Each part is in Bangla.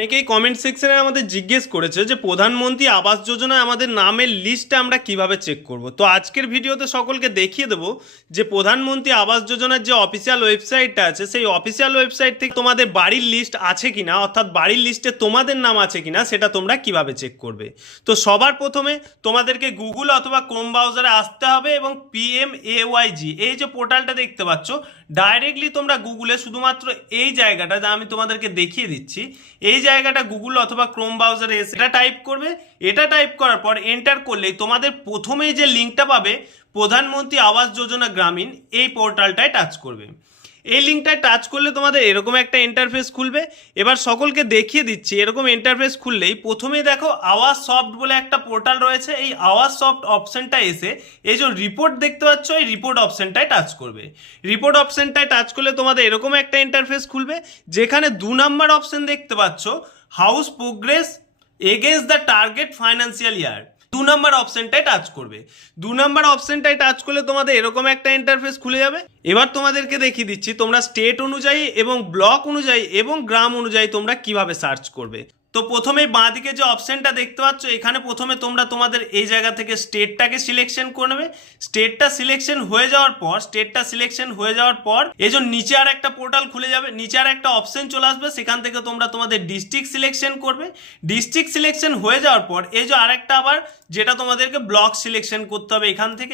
অনেকেই কমেন্ট সেকশনে আমাদের জিজ্ঞেস করেছে যে প্রধানমন্ত্রী আবাস যোজনায় আমাদের নামের লিস্টটা আমরা কিভাবে চেক করব। তো আজকের ভিডিওতে সকলকে দেখিয়ে দেবো যে প্রধানমন্ত্রী আবাস যোজনার যে অফিসিয়াল ওয়েবসাইটটা আছে সেই অফিসিয়াল ওয়েবসাইট থেকে তোমাদের বাড়ির লিস্ট আছে কিনা, অর্থাৎ বাড়ির লিস্টে তোমাদের নাম আছে কিনা সেটা তোমরা কিভাবে চেক করবে। তো সবার প্রথমে তোমাদেরকে গুগল অথবা ক্রোম ব্রাউজারে আসতে হবে এবং PMAYG এই যে পোর্টালটা দেখতে পাচ্ছ ডাইরেক্টলি তোমরা গুগলে শুধুমাত্র এই জায়গাটা যা আমি তোমাদেরকে দেখিয়ে দিচ্ছি, এই জায়গাটা গুগল অথবা ক্রোম ব্রাউজারে এসে এটা টাইপ করবে। এটা টাইপ করার পর এন্টার করলেই তোমাদের প্রথমেই যে লিঙ্কটা পাবে প্রধানমন্ত্রী আবাস যোজনা গ্রামীণ, এই পোর্টালটায় টাচ করবে। এই লিঙ্কটায় টাচ করলে তোমাদের এরকম একটা ইন্টারফেস খুলবে। এবার সকলকে দেখিয়ে দিচ্ছি, এরকম ইন্টারফেস খুললেই প্রথমেই দেখো আওয়াজ সফট বলে একটা পোর্টাল রয়েছে। এই আওয়াজ সফট অপশনটা এসে এই যে রিপোর্ট দেখতে পাচ্ছ এই রিপোর্ট অপশনটায় টাচ করবে। রিপোর্ট অপশনটায় টাচ করলে তোমাদের এরকম একটা ইন্টারফেস খুলবে, যেখানে 2 নম্বর অপশন দেখতে পাচ্ছ house progress against the target financial year. 2 number অপশনটায় টাচ করবে। 2 নম্বর অপশনটায় টাচ করলে তোমাদের এরকম একটা ইন্টারফেস খুলে যাবে। এবার তোমাদেরকে দেখিয়ে দিচ্ছি তোমরা স্টেট অনুযায়ী এবং ব্লক অনুযায়ী এবং গ্রাম অনুযায়ী তোমরা কিভাবে সার্চ করবে। তো প্রথমে বাঁ দিকে যে অপশনটা দেখতে পাচ্ছ এখানে প্রথমে তোমরা তোমাদের এই জায়গা থেকে স্টেটটাকে সিলেকশন করে নেবে। স্টেটটা সিলেকশন হয়ে যাওয়ার পর এই যে নিচে আর একটা পোর্টাল খুলে যাবে, নিচে আর একটা অপশন চলে আসবে, সেখান থেকে তোমরা তোমাদের ডিস্ট্রিক্ট সিলেকশন করবে। ডিস্ট্রিক্ট সিলেকশন হয়ে যাওয়ার পর এই যে আরেকটা আবার যেটা তোমাদেরকে ব্লক সিলেকশন করতে হবে,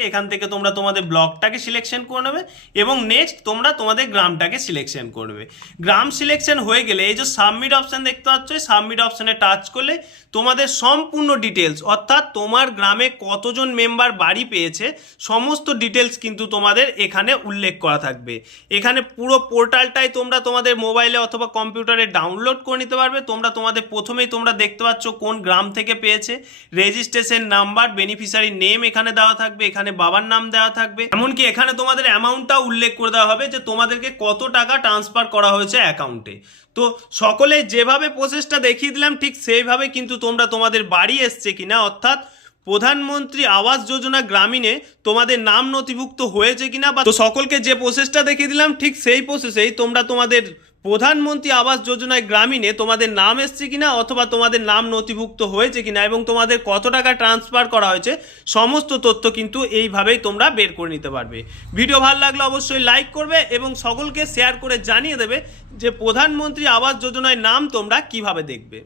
এখান থেকে তোমরা তোমাদের ব্লকটাকে সিলেকশন করে নেবে এবং নেক্সট তোমরা তোমাদের গ্রামটাকে সিলেকশন করবে। গ্রাম সিলেকশন হয়ে গেলে এই যে সাবমিট অপশন দেখতে পাচ্ছ, সাবমিট অপশনে টাচ করলে তোমাদের সম্পূর্ণ ডিটেলস, অর্থাৎ তোমার গ্রামে কতজন মেম্বার বাড়ি পেয়েছে সমস্ত ডিটেলস কিন্তু তোমাদের এখানে উল্লেখ করা থাকবে। এখানে পুরো পোর্টালটাই তোমরা তোমাদের মোবাইলে অথবা কম্পিউটারে ডাউনলোড করে নিতে পারবে। তোমাদের প্রথমেই তোমরা দেখতে পাচ্ছ কোন গ্রাম থেকে পেয়েছে, রেজিস্ট্রেশন নাম্বার, বেনিফিশিয়ারি নেম এখানে দেওয়া থাকবে, এখানে বাবার নাম দেওয়া থাকবে, এমনকি এখানে তোমাদের অ্যামাউন্টটাও উল্লেখ করে দেওয়া হবে যে তোমাদেরকে কত টাকা ট্রান্সফার করা হয়েছে অ্যাকাউন্টে। তো সকলে যেভাবে প্রসেসটা দেখিয়ে দিলাম ঠিক সেইভাবে কিন্তু তোমরা তোমাদের বাড়ি এসছে কিনা, অর্থাৎ প্রধানমন্ত্রী আবাস যোজনা গ্রামীণে তোমাদের নাম নথিভুক্ত হয়েছে কিনা, বা তো সকলকে যে প্রসেসটা দেখিয়ে দিলাম ঠিক সেই প্রসেসেই তোমরা তোমাদের প্রধানমন্ত্রী আবাস যোজনায় গ্রামীণে তোমাদের নাম এসছে কিনা অথবা তোমাদের নাম নথিভুক্ত হয়েছে কিনা এবং তোমাদের কত টাকা ট্রান্সফার করা হয়েছে সমস্ত তথ্য কিন্তু এইভাবেই তোমরা বের করে নিতে পারবে। ভিডিও ভালো লাগলে অবশ্যই লাইক করবে এবং সকলকে শেয়ার করে জানিয়ে দেবে যে প্রধানমন্ত্রী আবাস যোজনায় নাম তোমরা কিভাবে দেখবে।